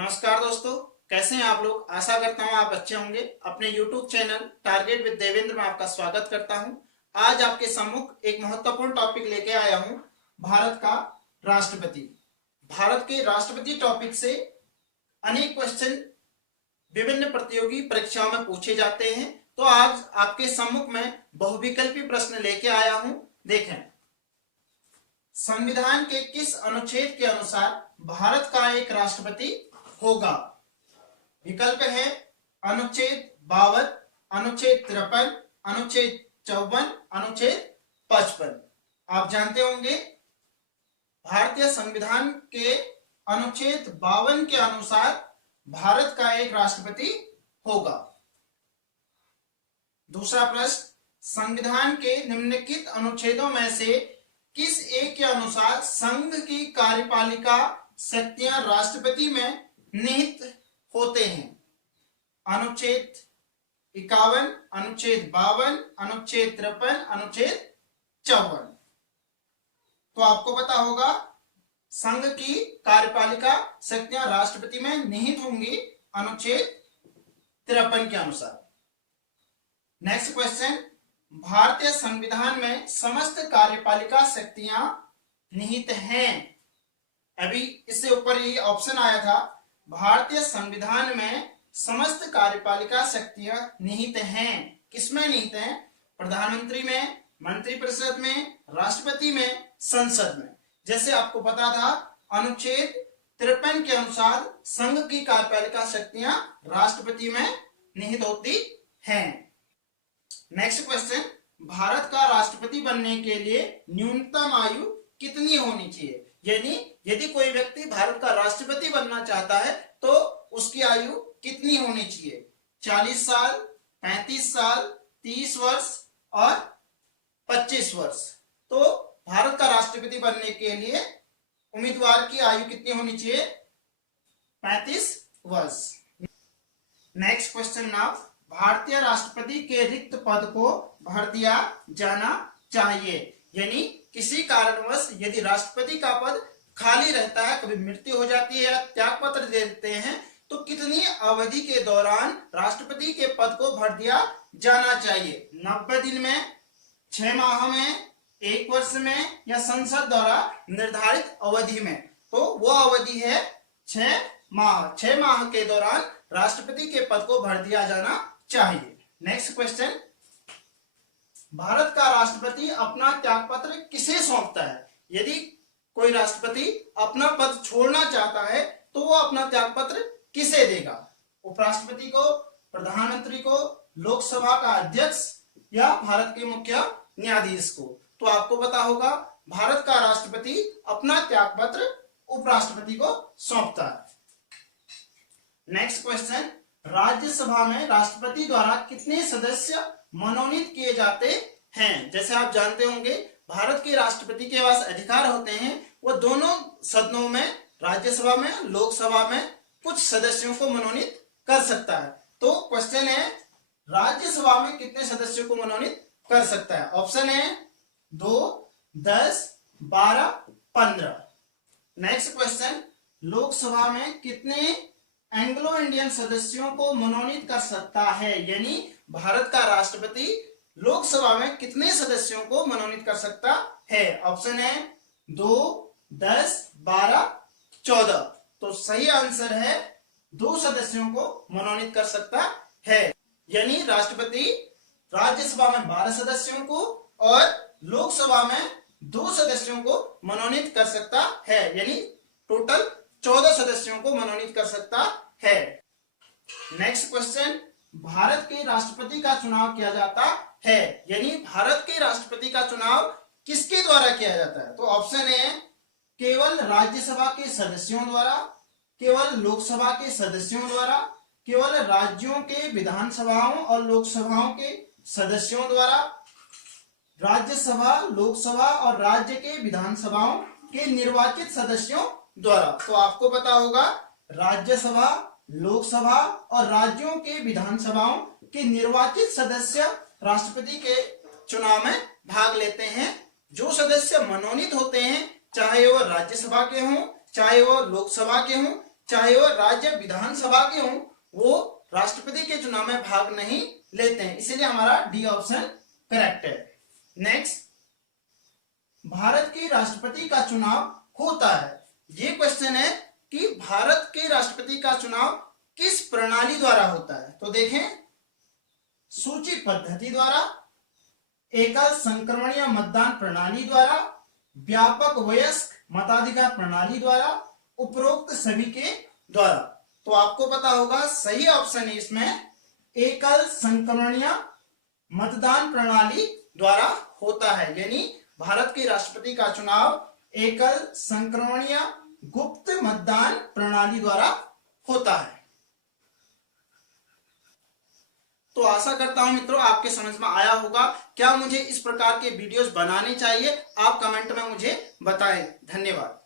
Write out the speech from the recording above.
नमस्कार दोस्तों, कैसे हैं आप लोग। आशा करता हूं आप अच्छे होंगे। अपने YouTube channel target with Devendra में आपका स्वागत करता हूं। आज आपके सम्मुख एक महत्वपूर्ण टॉपिक लेके आया हूं, भारत का राष्ट्रपति। भारत के राष्ट्रपति टॉपिक से अनेक क्वेश्चन विभिन्न प्रतियोगी परीक्षाओं में पूछे जाते हैं। तो आज आपके सम्मुख में बहुविकल्पी प्रश्न लेके आया हूं। देखें, संविधान के किस अनुच्छेद के अनुसार भारत का एक राष्ट्रपति होगा। विकल्प है अनुच्छेद 52, अनुच्छेद 53, अनुच्छेद 54, अनुच्छेद 55। आप जानते होंगे भारतीय संविधान के अनुच्छेद 52 के अनुसार भारत का एक राष्ट्रपति होगा। दूसरा प्रश्न, संविधान के निम्नलिखित अनुच्छेदों में से किस एक के अनुसार संघ की कार्यपालिका शक्तियां राष्ट्रपति में निहित होते हैं। अनुच्छेद 51, अनुच्छेद 52, अनुच्छेद 53, अनुच्छेद 54। तो आपको पता होगा संघ की कार्यपालिका शक्तियां राष्ट्रपति में निहित होंगी अनुच्छेद 53 के अनुसार। नेक्स्ट क्वेश्चन, भारतीय संविधान में समस्त कार्यपालिका शक्तियां निहित हैं। अभी इससे ऊपर ये ऑप्शन आया था, भारतीय संविधान में समस्त कार्यपालिका शक्तियां निहित हैं। किसमें निहित हैं? प्रधानमंत्री में, मंत्रिपरिषद में, राष्ट्रपति में, संसद में। जैसे आपको पता था अनुच्छेद 53 के अनुसार संघ की कार्यपालिका शक्तियां राष्ट्रपति में निहित होती हैं। नेक्स्ट क्वेश्चन, भारत का राष्ट्रपति बनने के लिए न्यूनतम आयु कितनी होनी चाहिए। यानी यदि कोई व्यक्ति भारत का राष्ट्रपति बनना चाहता है तो उसकी आयु कितनी होनी चाहिए। 40 साल, 35 साल, 30 वर्ष और 25 वर्ष। तो भारत का राष्ट्रपति बनने के लिए उम्मीदवार की आयु कितनी होनी चाहिए? 35 वर्ष। नेक्स्ट क्वेश्चन नाउ, भारतीय राष्ट्रपति के रिक्त पद को भर दिया जाना चाहिए। यानी किसी कारणवश यदि राष्ट्रपति का पद खाली रहता है, कभी मृत्यु हो जाती है या त्यागपत्र दे देते हैं, तो कितनी अवधि के दौरान राष्ट्रपति के पद को भर दिया जाना चाहिए। 90 दिन में, 6 माह में, 1 वर्ष में या संसद द्वारा निर्धारित अवधि में। तो वो अवधि है 6 माह। 6 माह के दौरान राष्ट्रपति के पद को भर दिया जाना चाहिए। नेक्स्ट क्वेश्चन, भारत का राष्ट्रपति अपना त्यागपत्र किसे सौंपता है। यदि कोई राष्ट्रपति अपना पद छोड़ना चाहता है तो वो अपना त्यागपत्र किसे देगा? उपराष्ट्रपति को, प्रधानमंत्री को, लोकसभा का अध्यक्ष या भारत के मुख्य न्यायाधीश को। तो आपको पता होगा भारत का राष्ट्रपति अपना त्यागपत्र उपराष्ट्रपति को सौंपता है। नेक्स्ट क्वेश्चन, राज्यसभा में राष्ट्रपति द्वारा कितने सदस्य मनोनीत किए जाते हैं। जैसे आप जानते होंगे भारत के राष्ट्रपति के पास अधिकार होते हैं, वो दोनों सदनों में, राज्यसभा में, लोकसभा में कुछ सदस्यों को मनोनीत कर सकता है। तो क्वेश्चन है राज्यसभा में कितने सदस्यों को मनोनीत कर सकता है। ऑप्शन है 2, 10, 12, 15। नेक्स्ट क्वेश्चन, लोकसभा में कितने एंग्लो इंडियन सदस्यों को मनोनीत कर सकता है। यानी भारत का राष्ट्रपति लोकसभा में कितने सदस्यों को मनोनीत कर सकता है। ऑप्शन है 2, 10, 12, 14। तो सही आंसर है 2 सदस्यों को मनोनीत कर सकता है। यानी राष्ट्रपति राज्यसभा में 12 सदस्यों को और लोकसभा में 2 सदस्यों को मनोनीत कर सकता है। यानी टोटल 14 सदस्यों को मनोनीत कर सकता है। नेक्स्ट क्वेश्चन, भारत के राष्ट्रपति का चुनाव किया जाता है। यानी भारत के राष्ट्रपति का चुनाव किसके द्वारा किया जाता है। तो ऑप्शन है केवल राज्यसभा के सदस्यों द्वारा, केवल लोकसभा के सदस्यों द्वारा, केवल राज्यों के विधानसभाओं और लोकसभाओं के सदस्यों द्वारा, राज्यसभा, लोकसभा और राज्य के विधानसभाओं के निर्वाचित सदस्यों द्वारा। तो आपको पता होगा राज्यसभा, लोकसभा और राज्यों के विधानसभाओं के निर्वाचित सदस्य राष्ट्रपति के चुनाव में भाग लेते हैं। जो सदस्य मनोनीत होते हैं, चाहे वो राज्यसभा के हों, चाहे वो लोकसभा के हों, चाहे वो राज्य विधानसभा के हों, वो राष्ट्रपति के चुनाव में भाग नहीं लेते हैं। इसलिए हमारा डी ऑप्शन करेक्ट है। नेक्स्ट, भारत के राष्ट्रपति का चुनाव होता है। ये क्वेश्चन है कि भारत के राष्ट्रपति का चुनाव किस प्रणाली द्वारा होता है। तो देखें, सूचित पद्धति द्वारा, एकल संक्रमणीय मतदान प्रणाली द्वारा, व्यापक वयस्क मताधिकार प्रणाली द्वारा, उपरोक्त सभी के द्वारा। तो आपको पता होगा सही ऑप्शन है इसमें एकल संक्रमणीय मतदान प्रणाली द्वारा होता है, यानी भारत के राष्ट्रपति का चुनाव एकल संक्रमणीय गुप्त मतदान प्रणाली द्वारा होता है। तो आशा करता हूं मित्रों आपके समझ में आया होगा। क्या मुझे इस प्रकार के वीडियोस बनाने चाहिए, आप कमेंट में मुझे बताएं। धन्यवाद।